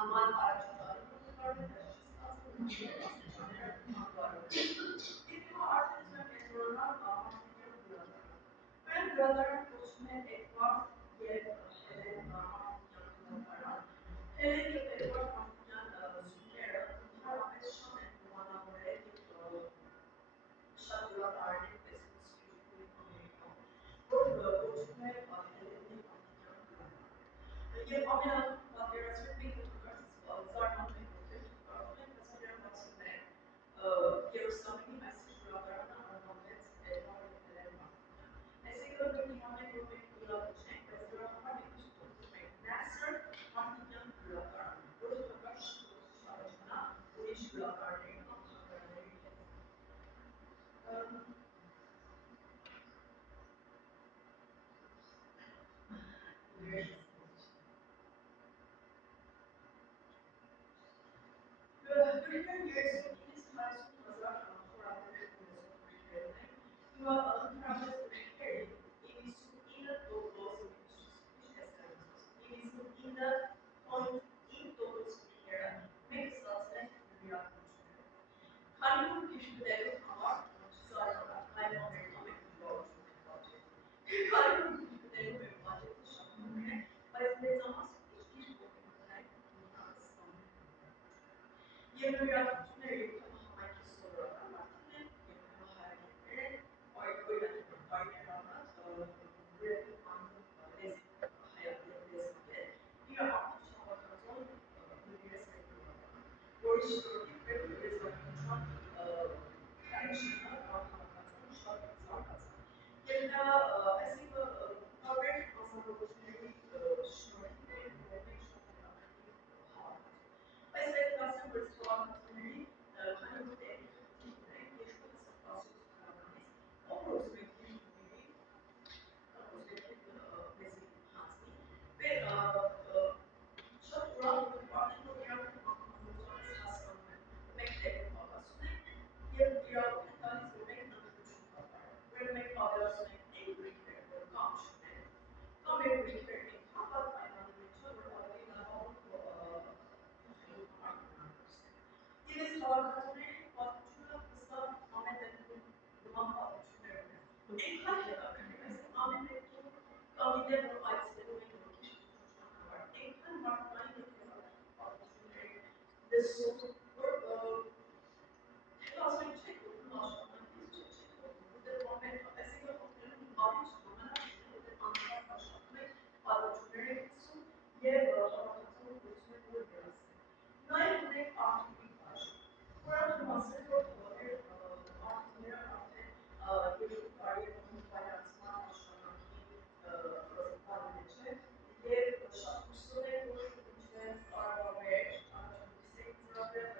անման առաջատարում նկարվել է աստիճանները անվարում։ Իսկ հիմա արդեն ուզում եմ կենտրոնանալ համակարգի վրա։ Ուրեմն գրադարանը կոչվում է Էդվարդ և Հելեն Մանուկյան գրադարան։ Հելեն և Էդվարդ Մանուկյան սյուները ընդհանրապես շատ են հովանավորել և շատ գրադարաններ տեսնում Ամերիկայում, որ կոչվում է Հելենի Մանուկյան գրադարան։ Եվ ամենապատկերացրեք մենք կարծես զարմանում ենք, ովքեր կարծում ենք, բայց իրեն 61 Երուսաղեմի Հայաստանի գրադարանը անվանվեց Էդվարդ և Հելեն Մանուկյան։ Այսինքն մենք իմանանք, որ մենք գրադարան չենք, բայց դրա համար մենք ուզում ենք Nasser Մանուկյան գրադարան, որը թողարկված շրջանա ուրիշ գրադարանների կամ թանգարանների հետ։ Գրքերը 39-ից 40,000 խորագրեր ունեցող գրքեր ունենք, հիմա ընդհանրապես գրքերի 99.9% գրքերը մենք ստացել ենք նվիրատվություններով։ Քանի որ քիչ գնելու համար չզարմանաք, այլ Ամերիկա մենք նվիրատվություն ենք պատճառում։ Քանի որ քիչ գնելու մեր բաժետը շատ փոքր է, բայց մեծամասը քիչ փոքր գնանք ստանում։ Եվ նվիրատվությունները երբեմն համայնքի սովորական մարդիկ են, երբեմն հայրենիներ են, օրինակ բարիներ առնած, գրեթե անգլիական լեզվի է, իր ամբողջ հավաքածուն նվիրեց մեր գրադարանը, որի շնորհիվ մեր լեզվակնության քայլշինը կամ հավաքածուն շատ զարգացավ։ Եվ դա այսինքն տարբեր անձնավորությունների շնորհիվ մեր ունենք շատ հետաքրքիր հավաքածու։ Բայց պետք է ասեմ, որ այս հավաքածուների քանի որ տեխնիկի ունենք, երկու ստացույց թվականից, ով ուզում եք իր նվիրի, կամ ուզում եք մեզի հանձնի, շատ ուրախ եմ պատմել, որ իրանք ամենամոծորից հասկանում են, որ մենք տեխնիկ պակաս ունենք և իրավունք են տալիս, որ մենք նվիրություն կատարենք։ Ուրեմն մենք պատերազմ ենք այն գրքերը, որ կամ չունենք, կամ մեր գրքերը այնքան վատ պայմանավորություն, որ ավելի լավով Եվ այս հավաքածուների պատմությունը հստակ ամեն դեպքում նման պատմություններ ունեն։ Այնքան հետաքրքիր, այսինքն ամեն դեպքում կամ դիտել, որ այցելում են ոգի համար, այնքան մարդկային և հետաքրքիր պատմություններ լսում, որ հետո ասում եք չեք օգնում աշխատանքից, չեք օգնում, որտեղ ամեն, այսինքն օգնելու բարի ժամանակ ունեն, որտեղ անհարթ աշխատում եք, պատմություններ եք լսում և հավաքածուն փորձում եք որ վերացնել։ Նաև ունենք արխիվի բաժին, որը հասել որ մեր արխիվները արդեն 2 տարի վերանցման աշխատանքի բանից է և շատ հուսով ենք, որ մինչև տարվա վերջ առաջադրանքից եք ծրագրել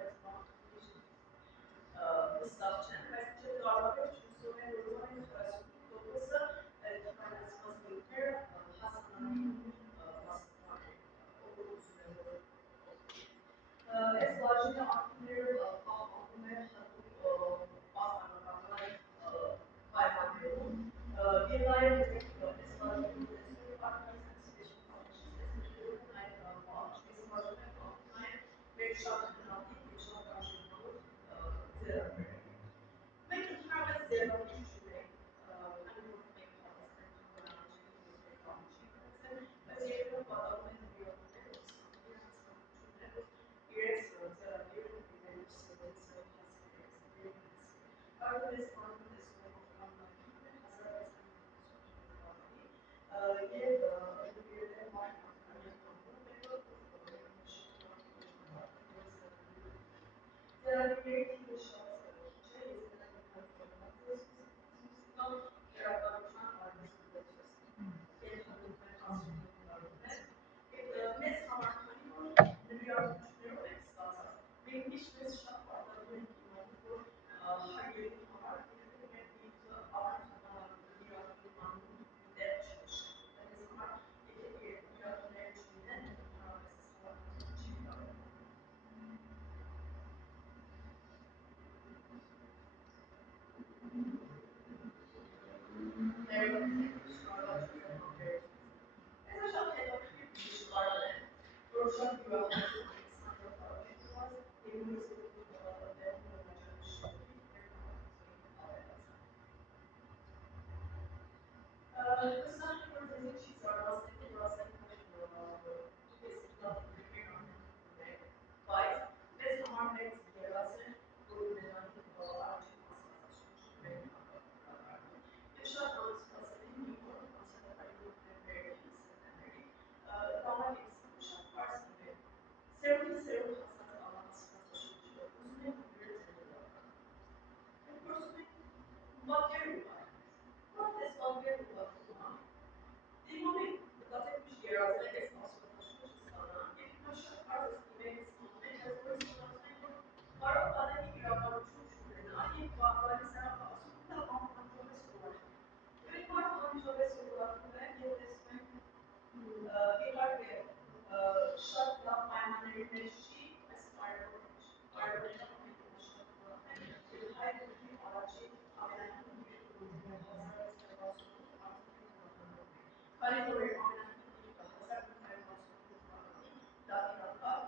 Category ամենահին հազարդոյ պատմի դատիրակալ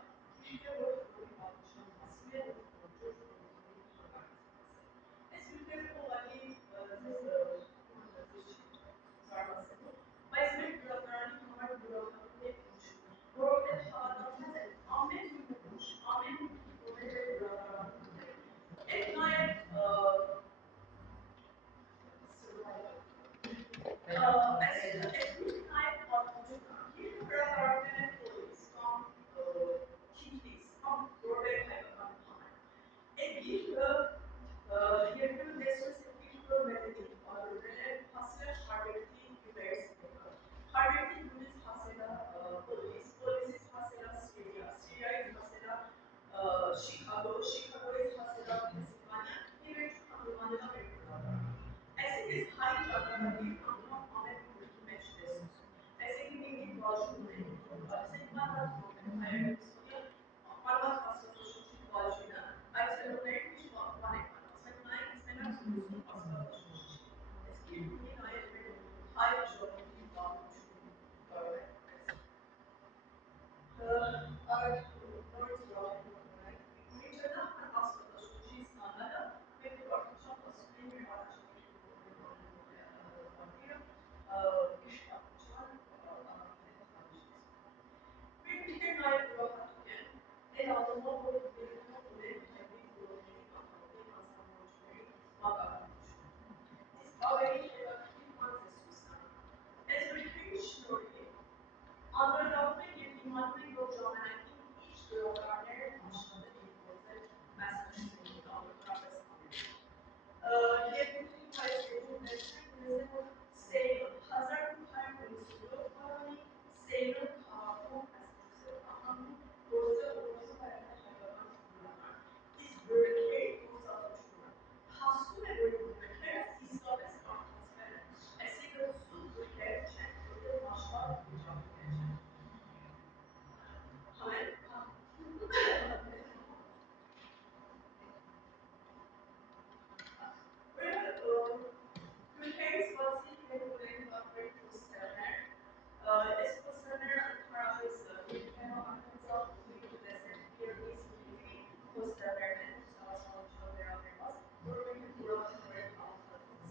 գիրքը, որ որի պատմության մասին է, որ Ջորջ Օրվելի հակարծված է։ Այս գիրքերը ուղղակի ձեզ զարմացնելու, բայց մեր գրադարանի համար յուրահատուկ է ինչ, որովհետև հավատացած է ամեն ուժ, ամեն ուժ մեր գրադարանում ունենք։ Այդ նաև Շիկագոյից հասելա Պենսիլվանիա, եւ վերջում հանդիմանել Ամերիկան։ Այսինքն հայ ճակատագիր անդամ ամեն գրքի մեջ տեսնում։ Այսինքն մի բաժնում ունենք, այսինքն բանալություն հայերենի արմատ աստվածաշնչի բաժինը, այցելուների ինչ բան է կանացել, նայեք ինձ մենակ աստվածաշնչի։ Այս գիրքը ունի նաև հայ ժողովրդի պատմություն կարող է նորից մինչև նախ աստվածաշնչի ստանալը մեր դեպքում ասում են Միրգիրը նաև ուրախատուկ են, այդ ալբոմով, որ դերում ունեն հայտնի բոլորների կանխատների հանձնամորությունների մակարդակություն։ Իսկ ավելի հետաքրքիր բան ձեզ ցույց տամ։ Այս գրքերի շնորհիվ անդրադառնում են և իմանում են, որ ժամանակին ինչ գրողականներ են աշխատել և գործել Մասաչուսեթսի ամենատարածված Ամերիկայում։ Եվ այս գրքում տեսնենք, որ Սեյլը 1897 թվականի Սեյլը քաղաքում Մասաչուսեթսում գործը հայկական ժողովրդական իսկ գրքերի գործածությունը հասնում է, որ գրքերը իսկապես կարդացվել են, այսինքն զուտ գրքեր չեն, որտեղ մաշված վիճակներ չեն։ Գրքերից բացի մենք ունենք տարբեր պոստերներ, այս պոստերները ընդհանրապես երկրներով ակնածալ ուղիղ տեսնենք երկրից գրքի պոստերներն են ցավասանության վերաբերված, որը մենք ուրախորեն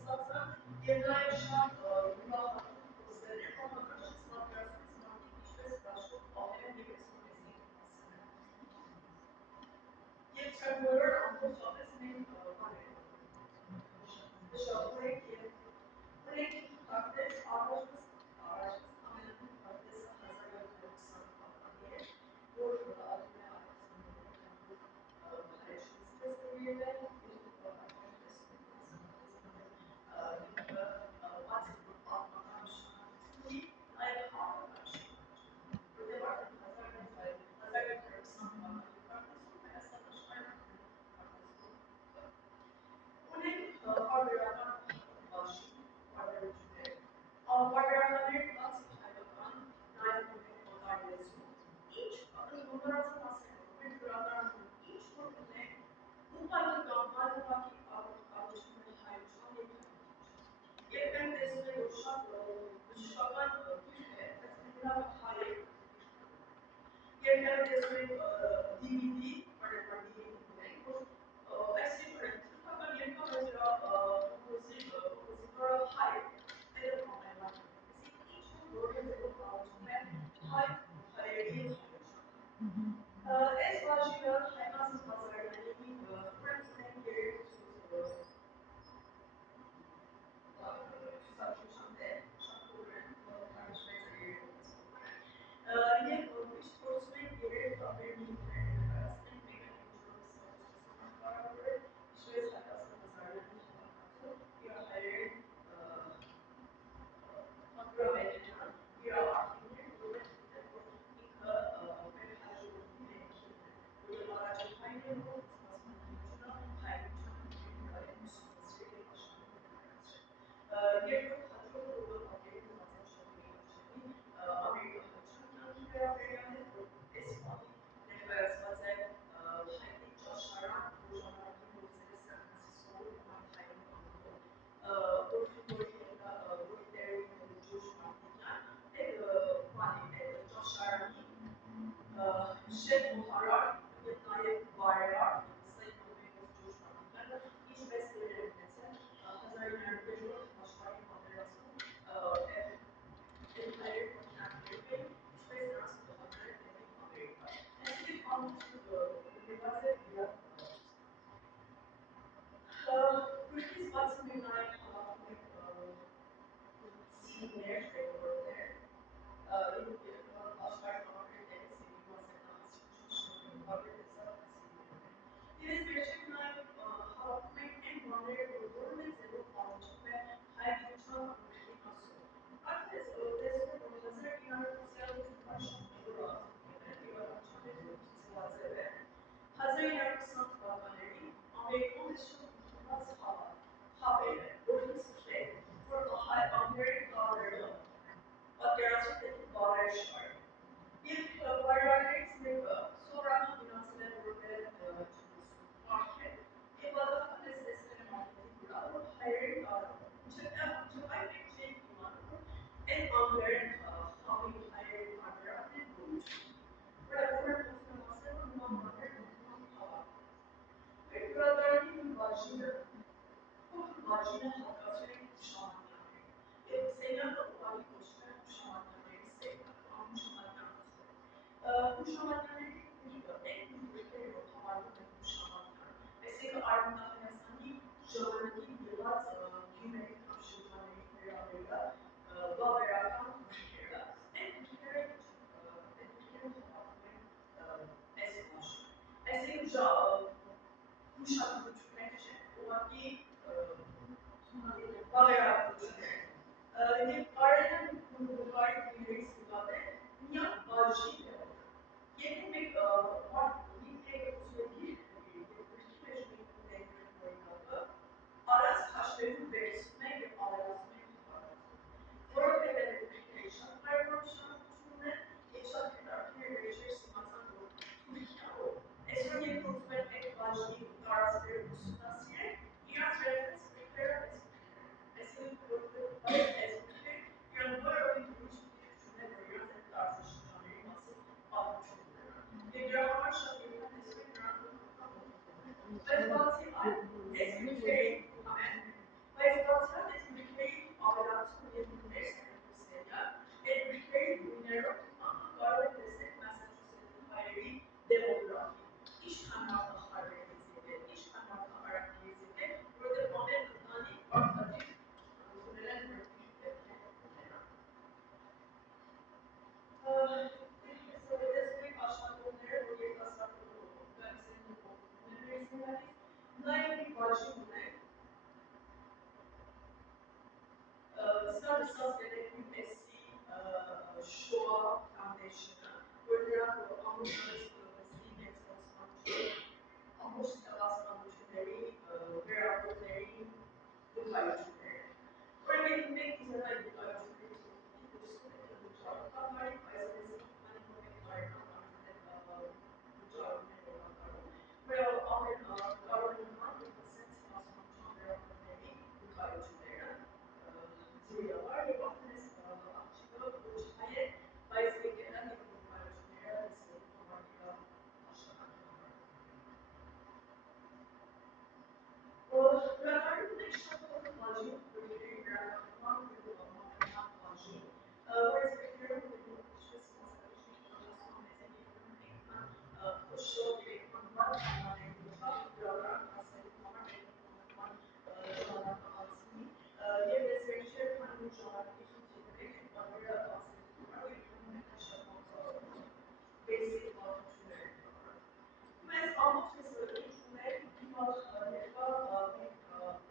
ստացանք և նաև շատ ուրախատուկ պոստերներ, համակարգչից պատկերացնից մարդիկ ինչպես հրաշքով պահել են և էքսպոզիցիայի հասցնել։ Եվ չեմ բոլոր ամբողջապես մենք շահորենք և ունենք քարտեզ առաջուց ամենահին քարտեզը 1720 թվականի է, որ ատում է Ալեքսանդր հայրեջանից տեսնվել բացի պատմական նշանակությունի, նաև քաղաքական նշանակություն, որտեղ արդեն 1720 թվականի քարտեզում Հայաստան Ունենք պարբերական բաժին, պարբերություններ, պարբերականների բացի հայկական, նաև ունենք օտար լեզու, ինչ մոռացան ասել, որ մեր գրադարանում ինչ որ ունենք, ուղղակի կամ բանավակի կառուցում են հայության և հայտնություն։ Եվ մենք տեսնում ենք, որ շատ բժշկական գիրք է, բայց մենք լավ հայ ենք։ Եվ մենք տեսնում ենք DVD, բարեկարգ DVD ունենք, որ այսինքն թուրքական երկավ է դրա կոմպոզիտորը հայ է, այդ ամենական։ Իսկ ինչ որ ձևով կարողանում է հայ հայերի հայության։ Այս բաժինը հայտնասыз բազարյանի ունենք երեք ցուցադրության դեր, շատ փոքր են, 46 երեկոց փոքր են, և միշտ փորձում ենք երեք տարբեր նյութեր ներկայացնել, մեկը ինչ-որ կարևոր է, ինչպես Հայաստան Բազարյանի հավաքածու, իր հայերեն անգրավենիջան, իր արտիկներ, որովհետև գիտեք, որ ինքը մեր հայ ժողովրդի ներքինն է, որտեղ առաջին հայն է, որ ստացման հայությունը հայության ուսումնասիրել և աշխատել ներկայացրել։ Երկրորդ հաջորդը, որը պատկերում Մազաշովի արժանի ամերիկահայության վերաբերյալ է, որ այս պահին ներկայացված է հայտնի ճաշարան, որ ժամանակին գործել է Սան Ֆրանցիսկոյում Մարթայում անունով, որի տերերին Ջորջ Մարտինյան, Şamanlar. Seyirler olayı koşuyor, şamanları seyrediyor. Ama şamanlar bu şamanların en büyük ülkeleri otomarlı bu şamanlar. Mesela ardından mesela Giovanni yıllar Güney Kapşı'nın beraber Babera Kapşı'yla en ülkeleri Mesela bu şarkı Türkmence olan bir Babera Kapşı'yla Araya bunlar bir sırada niye acil Yenilmek var, bir sürekli araç taşlarını verisine ve arazine Burada verification hayvanlarına yaşadıklar bir simatan Türkiye Esra'ya kurtulmak ek başlığı tarzları hususiyet İran referans Mesela burada esprili yanılar ve düşünce veriyor tartışmaları nasıl anlatılıyor. Ve gramer şablonuna destek Vesbatiyel esprili Vesbatiyel esprili ahlakçı bir esprili dinero garip destek Massachusetts'in hayali demografi iş kaynaklı hareketinde iş kaynaklı hareketinde burada Amerika'nın aktif neden destek aşağıdakileri oraya tasarladı. Ben senin bu Naim başlığı Start Suspect USC Shoah Foundation'a Bölgeler Anlaşması Anlaşması basmanları ve raporları bu kayıtları. Örneğin ne güzel bir kayıtları Tarih paylaşımı ve Amerika Avrupa Duyuyorlar ve bakınız açıklığı buluşmayı Bayezid'den de paylaşmaya destek olmakla başlamak. Radarın işaretleri acil bölgeleri yaratmak ve kullanmak acil. Bu respektörün bulunuşması koşul gerekmekten anlayılacak radarın hastalıklar ve kullanmak Yer researcher kanuncular ikinci Amerika bahsediyorlar ve yaşamamız basic opportunity. Mas almost resolutionary because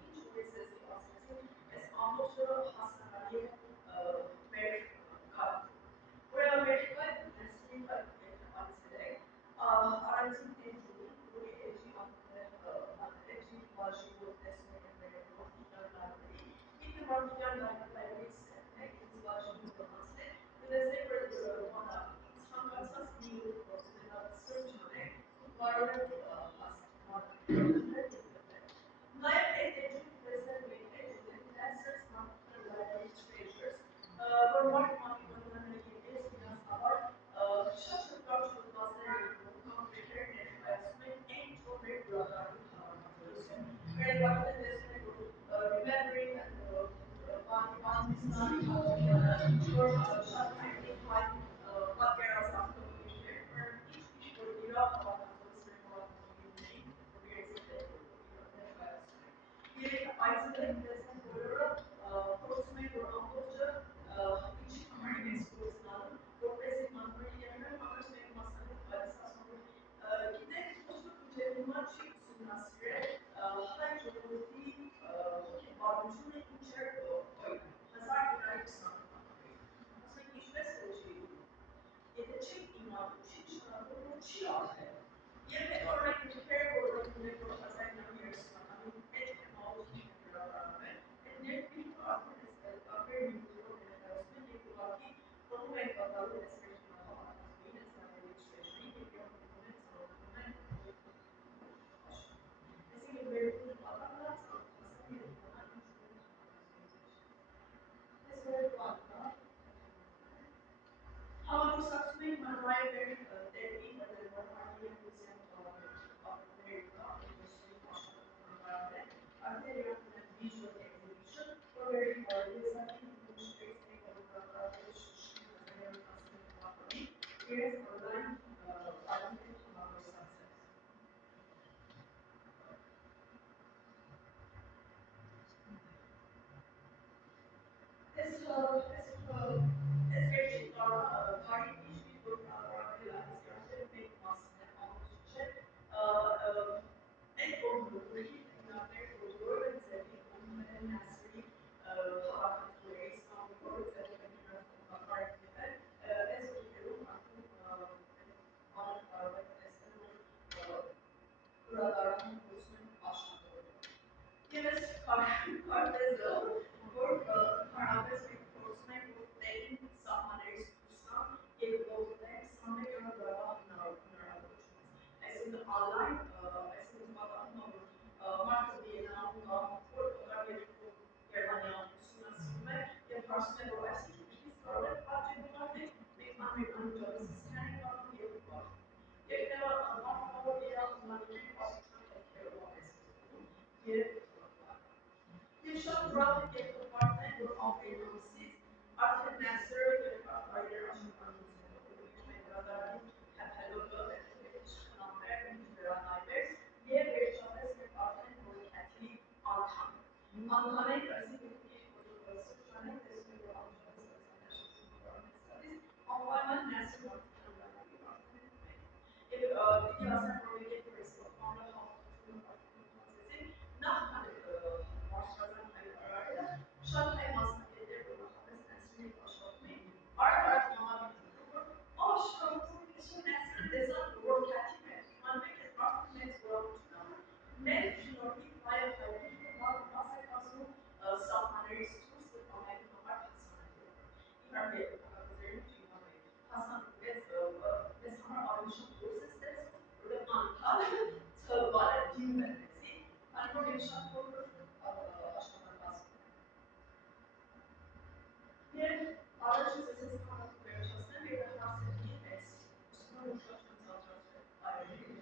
each necessity as almost hastaneye very where America is still considered aren't injury we achieve başlıyor destek ve İlk markalar libraries is başlıyor ve destek ve bana sanatsa bir search varlık Live editing presenting answers from library treasures. Format marketinglerine girdiğiniz biraz var. Şaşır karşılık bazıları komplike networks'ın en çok bir programı tanımlıyorsun. Ve vakti destek remembering and one is not for what there are some communication or each will be up about Isolated destek olarak Proximate ve Ambolca içi kamerayı ekspozisyonu progresif manuel yerine Proximate masanın realizasyonu gide koşuk üzerinden çıksın süre high geography varmışını içer hazar güvenlik sanatı. կարծում եմ, որ այսինքն ինչպես կարող է պատճենը մենք անմիջապես սքանենք անում եւ ուղղակի։ Եվ դա մարդը իր անձնական պատմության հետքերով ապեցնում եւ շատ ուրախ եք եկողներն, որ ապրիլ ամսից արդեն Nasser եւ Կարպայրեր աշխատանքությունները մենք դրադարի հապելոկը իշխաններ դրանայվեր եւ վերջապես մենք արդեն կոմիտեի անդամ։ Անդամ ենք, այսինքն անպայման Nasser եւ պիտի ասեմ, որ եկեք այս բանը հաղորդում նախքան մարշրուտային հայտարարելը շատ հայ մասնակիցներ որ նախապես Nasser-ի աշխատում էին, արագ համաձայնվում որ աշխարհում քիչ Nasser-ը դեսան որ քաթի է, իմանալը է մարդու մեծ որոշություն մեր շնորհիվ հայ հայտնի մասը կազմում սահմաններից դուրս ամենի համար հասանելի։ Իհարկե, հասանելի մեզ համար ավելի շատ դուրս է ստեղծում, որովհետև անընդհատ ծավալը դիմում է մեզի, քանի որ մենք շատ փոքր աշխատանքացնում ենք։ Եվ առաջին ես քաղաքը վերջացնեմ եւ հարցերին այս ուսումնը շատ ցածր այրերի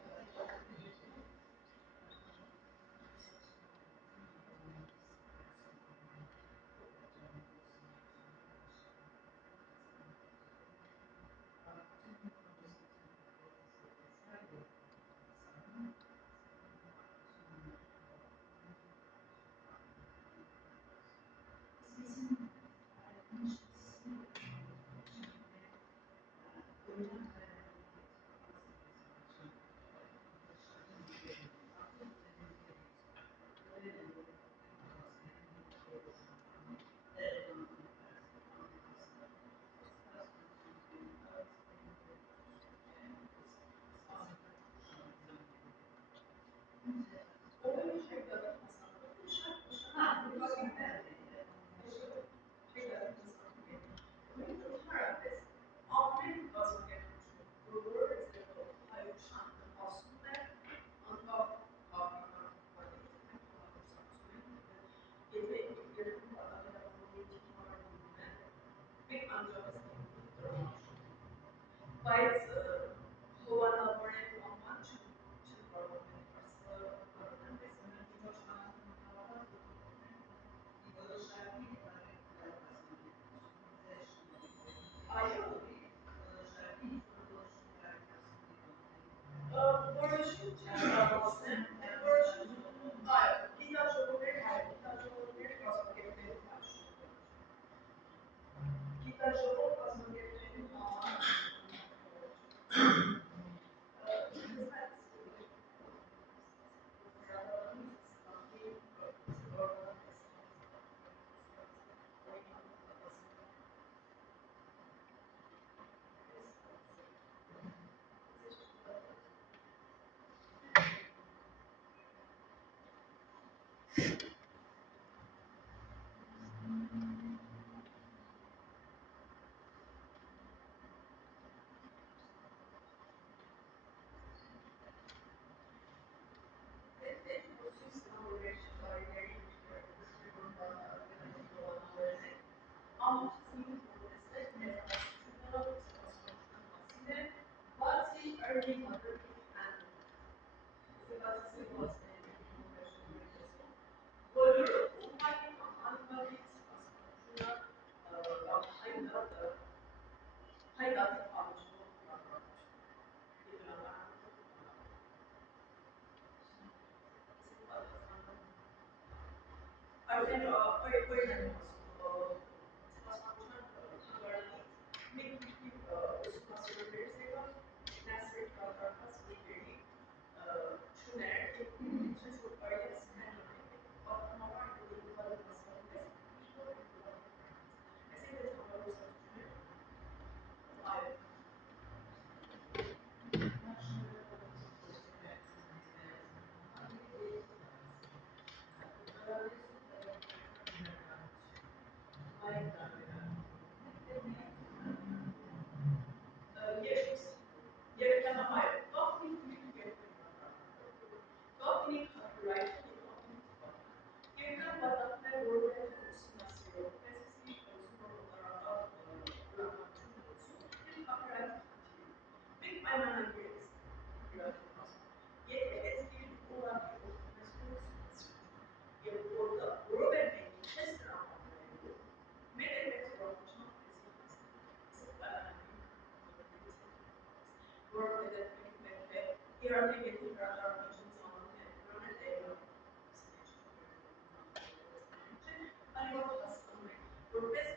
որպես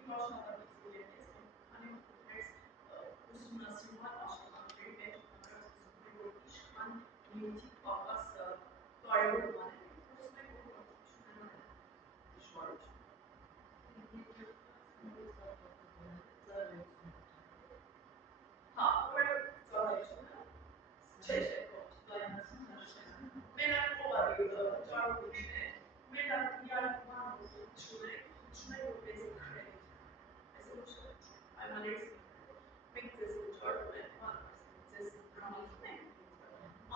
իմ աշխատանքից ելնես, քանի որ ուսումնասիրման աշխատանքների մեջ որ ինչքան նյութի պակաս կարևոր բան է, խոսում ենք որ հա, ուրեմն ծառայությունը չէ, մենակ ողարի ճարուկին է, մենակ իրական չունենք, որպես կրեդիտ, այս է այմաներս մենք ձեզ վճարում ենք, ձեզ դրամատում ենք,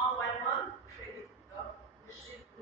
անպայման կրեդիտ կա, նշեք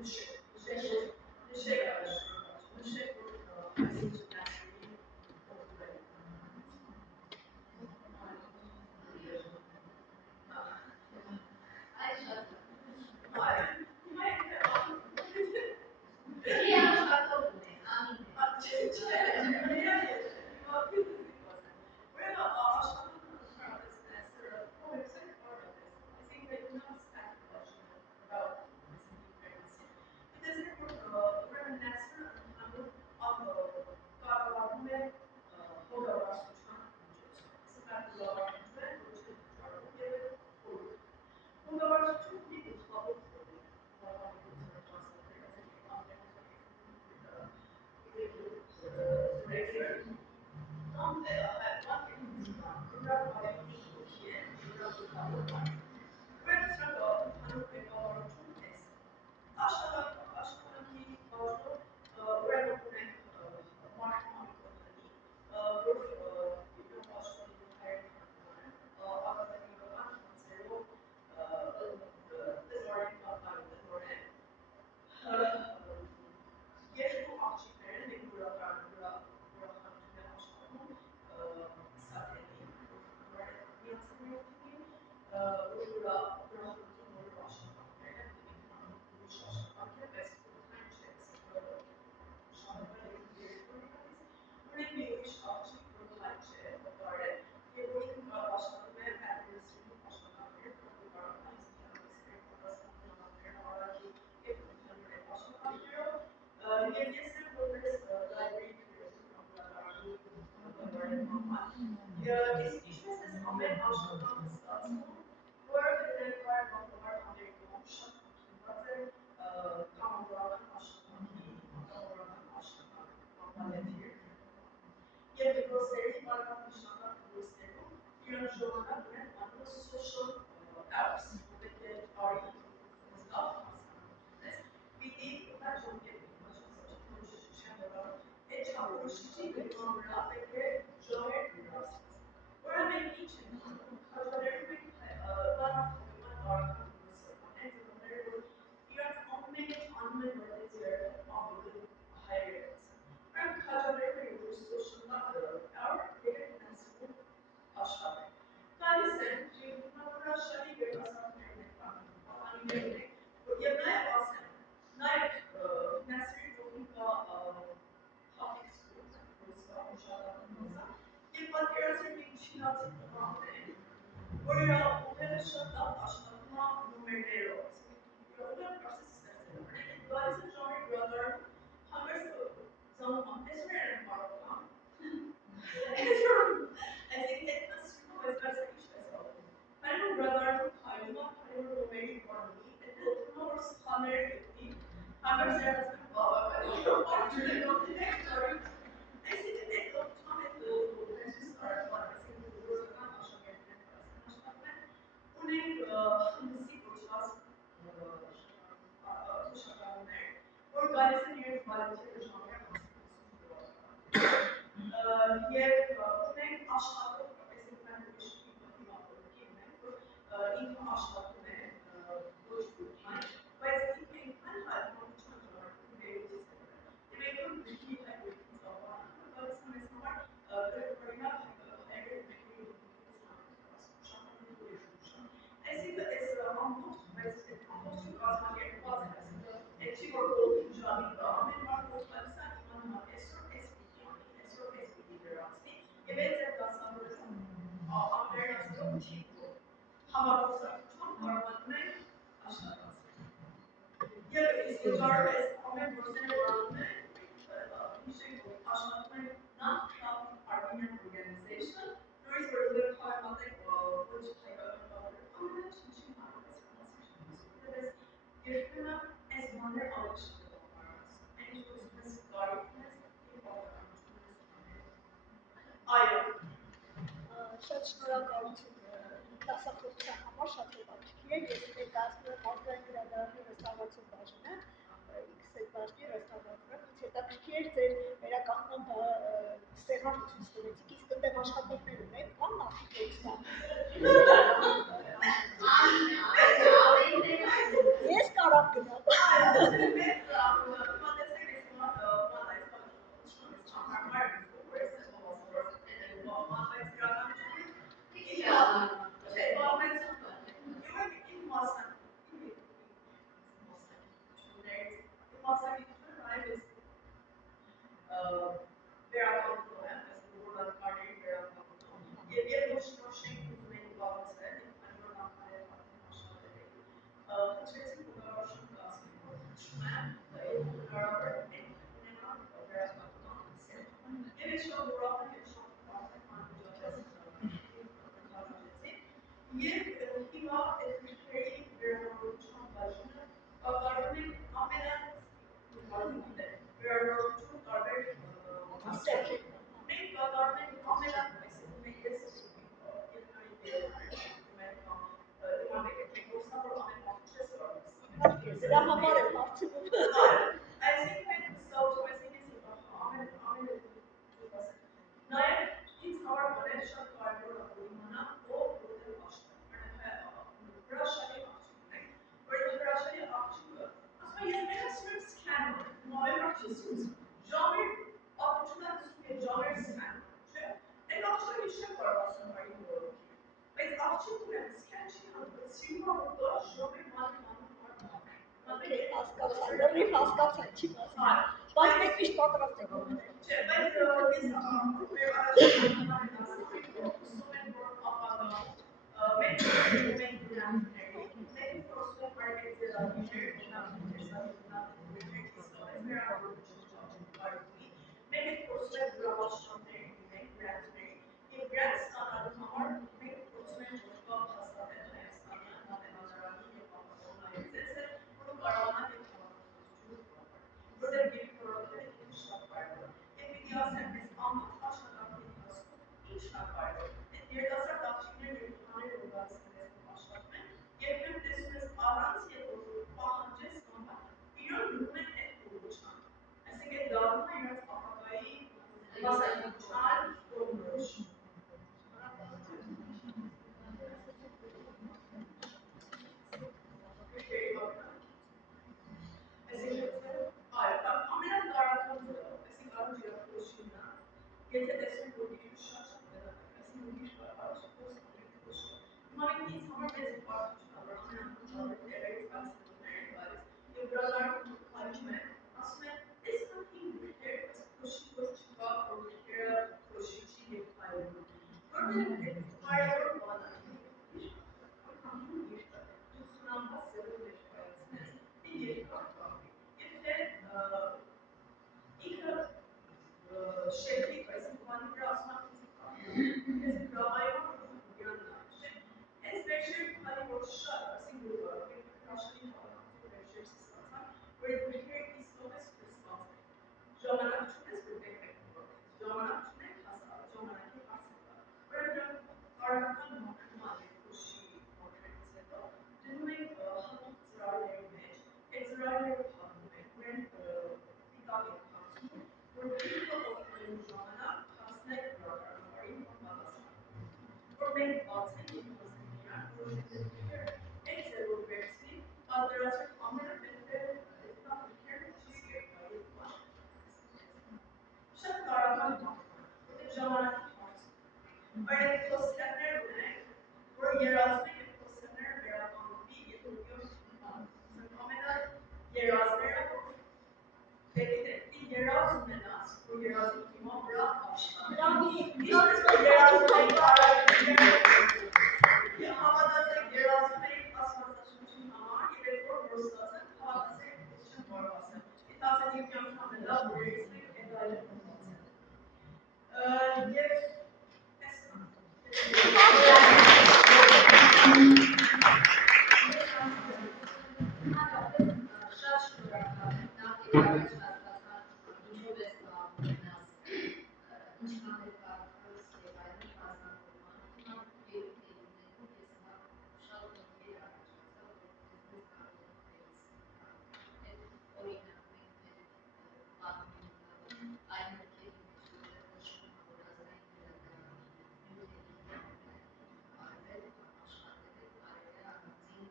շատ շնորհակալություն դասախոսության համար, շատ հետաքրքիր է։ Ես ներկայացնում եմ Ազգային գրադարանի ռեստավրացիոն բաժինը, X բաժնի ռեստավրատորը։ Հետաքրքիր էր ձեր վերականգնման սեղանը ցույց տվեցիք, իսկ այնտեղ աշխատողներ ունեք, կան նախի տեքստան։ Ես կարող գնամ։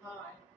Ալեքսանդր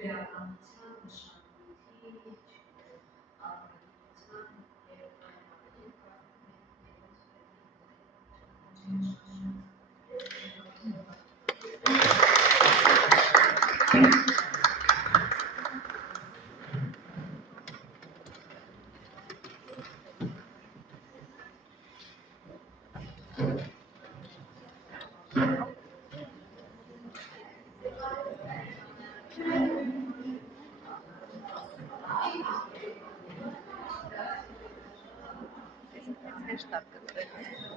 գրականության մշակույթի ապրանքության եւ Հեշտ է կտրել։